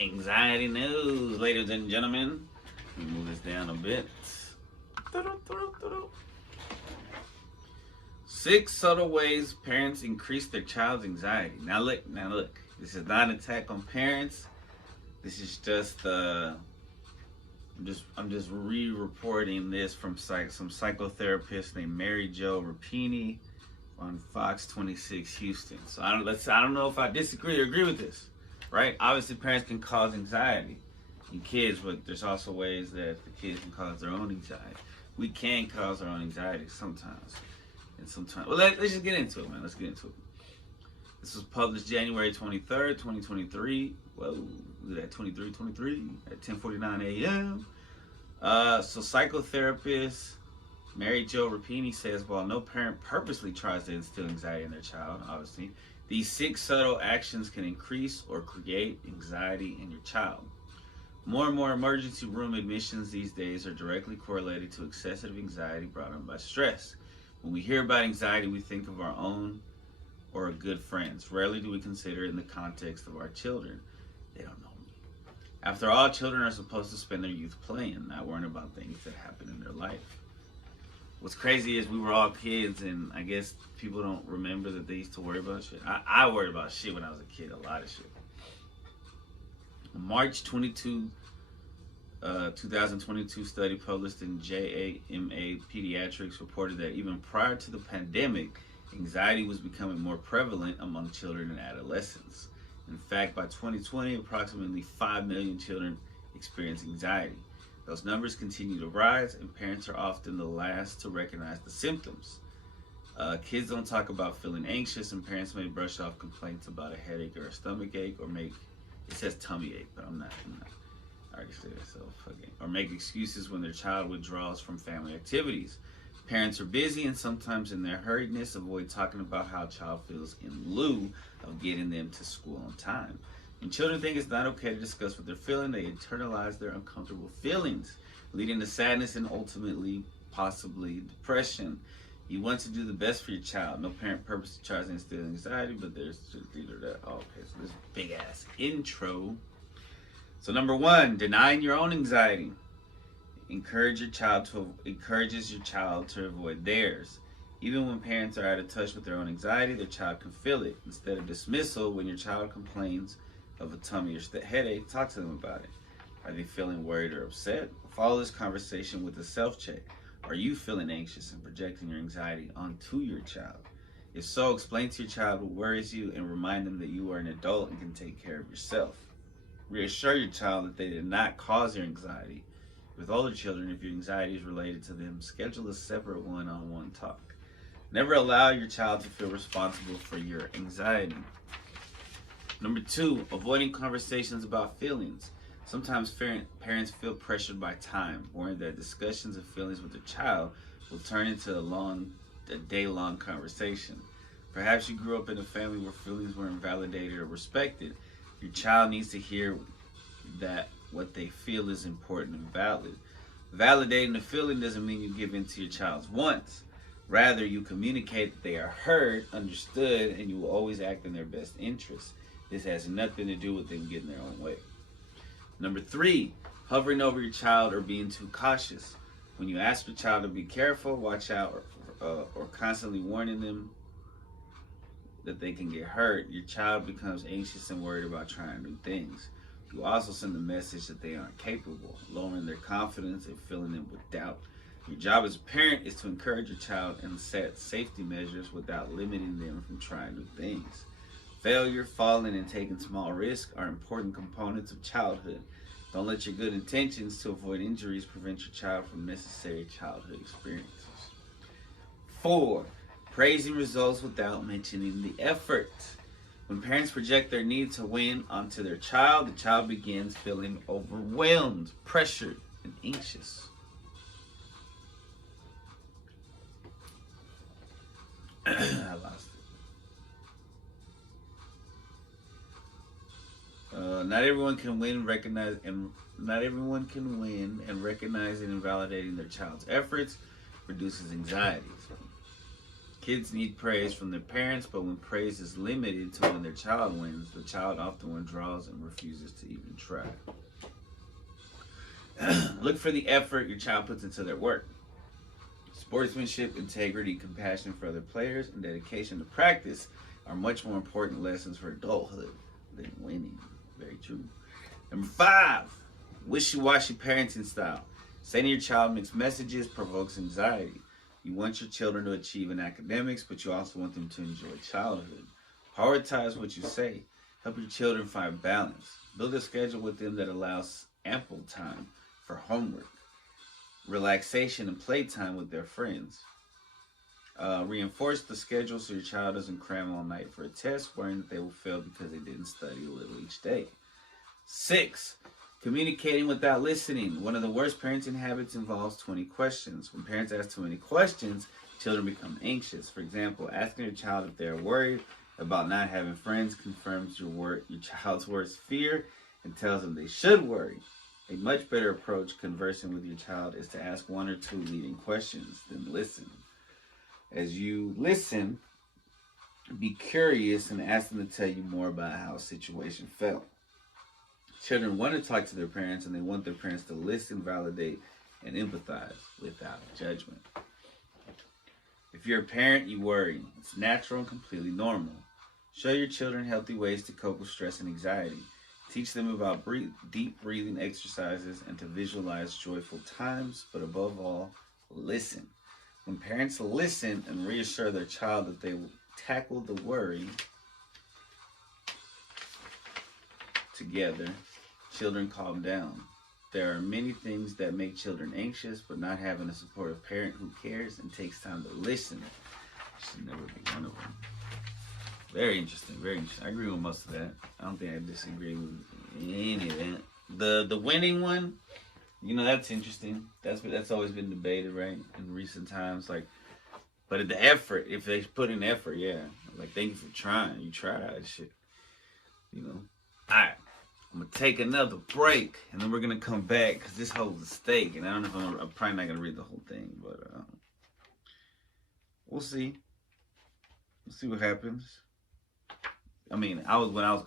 Anxiety news, ladies and gentlemen. Let me move this down a bit. 6 subtle ways parents increase their child's anxiety. Now look. This is not an attack on parents. This is just I'm just re-reporting this from some psychotherapist named Mary Jo Rapini on Fox 26 Houston. So I don't know if I disagree or agree with this, right? Obviously, parents can cause anxiety in kids, but there's also ways that the kids can cause their own anxiety. We can cause our own anxiety sometimes, and sometimes. Well, let's just get into it, man. Let's get into it. This was published January 23rd, 2023. Whoa, look at that, 23 at 10:49 a.m. So psychotherapist Mary Jo Rapini says, while no parent purposely tries to instill anxiety in their child, obviously, these 6 subtle actions can increase or create anxiety in your child. More and more emergency room admissions these days are directly correlated to excessive anxiety brought on by stress. When we hear about anxiety, we think of our own or our good friends. Rarely do we consider it in the context of our children. They don't know me. After all, children are supposed to spend their youth playing, not worrying about things that happen in their life. What's crazy is we were all kids, and I guess people don't remember that they used to worry about shit. I worried about shit when I was a kid, a lot of shit. March 22, 2022 study published in JAMA Pediatrics reported that even prior to the pandemic, anxiety was becoming more prevalent among children and adolescents. In fact, by 2020, approximately 5 million children experience anxiety. Those numbers continue to rise, and parents are often the last to recognize the symptoms. Kids don't talk about feeling anxious, and parents may brush off complaints about a headache or a stomach ache, or it says tummy ache, but I'm not. I already said it, so fucking. Or make excuses when their child withdraws from family activities. Parents are busy and sometimes in their hurriedness avoid talking about how a child feels in lieu of getting them to school on time. When children think it's not okay to discuss what they're feeling, they internalize their uncomfortable feelings, leading to sadness and ultimately, possibly, depression. You want to do the best for your child. No parent purposely tries to instill anxiety, but there's just either that. Oh, okay, so this big ass intro. So number 1, denying your own anxiety. Encourages your child to avoid theirs. Even when parents are out of touch with their own anxiety, their child can feel it. Instead of dismissal, when your child complains of a tummy or headache, talk to them about it. Are they feeling worried or upset? Follow this conversation with a self-check. Are you feeling anxious and projecting your anxiety onto your child? If so, explain to your child what worries you and remind them that you are an adult and can take care of yourself. Reassure your child that they did not cause your anxiety. With older children, if your anxiety is related to them, schedule a separate one-on-one talk. Never allow your child to feel responsible for your anxiety. Number 2, avoiding conversations about feelings. Sometimes parents feel pressured by time, worrying that discussions of feelings with their child will turn into a day-long conversation. Perhaps you grew up in a family where feelings were invalidated or respected. Your child needs to hear that what they feel is important and valid. Validating the feeling doesn't mean you give in to your child's wants. Rather, you communicate that they are heard, understood, and you will always act in their best interest. This has nothing to do with them getting their own way. Number 3, hovering over your child or being too cautious. When you ask your child to be careful, watch out, or constantly warning them that they can get hurt, your child becomes anxious and worried about trying new things. You also send the message that they aren't capable, lowering their confidence and filling them with doubt. Your job as a parent is to encourage your child and set safety measures without limiting them from trying new things. Failure, falling, and taking small risks are important components of childhood. Don't let your good intentions to avoid injuries prevent your child from necessary childhood experiences. 4, praising results without mentioning the effort. When parents project their need to win onto their child, the child begins feeling overwhelmed, pressured, and anxious. I lost it. Not everyone can win, and recognizing and validating their child's efforts reduces anxiety. So, Kids need praise from their parents, but when praise is limited to when their child wins, the child often withdraws and refuses to even try. Look for the effort your child puts into their work. Sportsmanship, integrity, compassion for other players, and dedication to practice are much more important lessons for adulthood than winning. Very true. Number 5, wishy-washy parenting style. Sending your child mixed messages provokes anxiety. You want your children to achieve in academics, but you also want them to enjoy childhood. Prioritize what you say. Help your children find balance. Build a schedule with them that allows ample time for homework, relaxation, and playtime with their friends. Reinforce the schedule so your child doesn't cram all night for a test, worrying that they will fail because they didn't study a little each day. 6, communicating without listening. One of the worst parenting habits involves 20 questions. When parents ask too many questions, children become anxious. For example, asking your child if they are worried about not having friends confirms your child's worst fear and tells them they should worry. A much better approach conversing with your child is to ask 1 or 2 leading questions, then listen. As you listen, be curious and ask them to tell you more about how a situation felt. Children want to talk to their parents, and they want their parents to listen, validate, and empathize without judgment. If you're a parent, you worry. It's natural and completely normal. Show your children healthy ways to cope with stress and anxiety. Teach them about deep breathing exercises and to visualize joyful times, but above all, listen. When parents listen and reassure their child that they will tackle the worry together, children calm down. There are many things that make children anxious, but not having a supportive parent who cares and takes time to listen should never be one of them. Very interesting, very interesting. I agree with most of that. I don't think I disagree with any of that. The winning one, that's interesting. That's always been debated, right, in recent times. Like, but the effort, if they put in effort, yeah. Like, thank you for trying. You tried that shit. All right. I'm going to take another break, and then we're going to come back, because this holds a stake, and I don't know if I'm probably not going to read the whole thing, but we'll see. We'll see what happens. I mean, when I was